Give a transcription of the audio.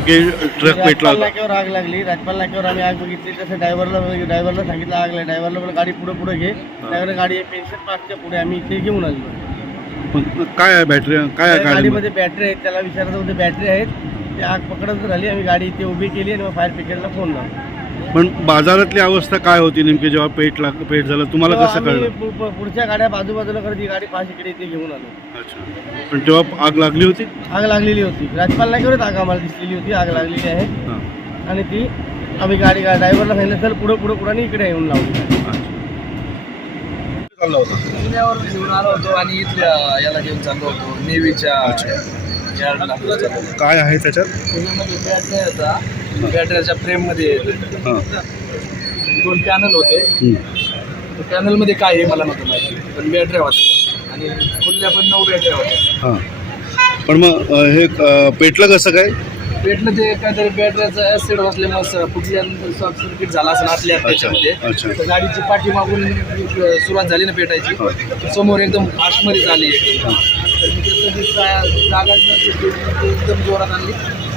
नेमके ट्रक पेटला राजपाल होता? नाक्यावर आग लागली. राजपाल नाक्यावर आम्ही आग बघितली. तसं ड्रायव्हरला ड्रायव्हरला सांगितलं आग लागली. ड्रायव्हरला पण गाडी पुढे पुढे घे. ड्रायव्हर गाडी पेन्शन पार्कच्या पुढे आम्ही इथे घेऊन आलो. पण काय आहे बॅटरी काय आहे गाडीमध्ये? गाडीमध्ये बॅटरी आहेत. त्याला विचारत होते बॅटरी आहेत? ते आग पकडत राहिली. आम्ही गाडी इथे उभी केली आणि मग फायर ब्रिगेडला फोन लावला. पण बाजारातली अवस्था काय होती नेमकी जेव्हा पेट लाग पेट झालं? तुम्हाला तेव्हा कसं आम्ही कळलं? पु- पु- पुढच्या गाड्या बाजूबाजूला करत ही गाडी पाच इकडे इथे घेऊन आलो. अच्छा. पण तेव्हा आग लागली होती? आग लागलेली होती. राजपाल नाक्यावरच आग आम्हाला दिसलेली होती आग लागलेली आहे. हां. आणि ती आम्ही गाडी ड्रायव्हरला सांगितलं चल पुढं पुढं पुढं आणि इकडे येऊन लावली अच्छा. चालला होता. पुण्यावर घेऊन आलो होतो आणि इथल्या याला घेऊन चाललो होतो. नेव्हीच्या यार्डला. घेऊन चाललो होतो. काय आहे त्याच्यात होता बॅटरीच्या फ्रेममध्ये हां. दोन पॅनल होते. पॅनलमध्ये काय आहे मला नव्हतं माहिती. पण बॅटऱ्या होत्या. आणि खुल्ल्या पण नऊ बॅटऱ्या होत्या. हां. पण मग अं, हे अं, पेटलं कसं काय? पेटलं ते काहीतरी बॅटरीचा ॲसिड बसल्यामुळे फुटल्यानंतर शॉर्ट सर्किट झाला असं आतल्या त्याच्यामध्ये. अच्छा. तर गाडीची पाठी मागून सुरुवात झाली ना पेटायची. समोर एकदम फास्टमध्ये झाली. तर मी जा- जागा एकदम जोरात आणली.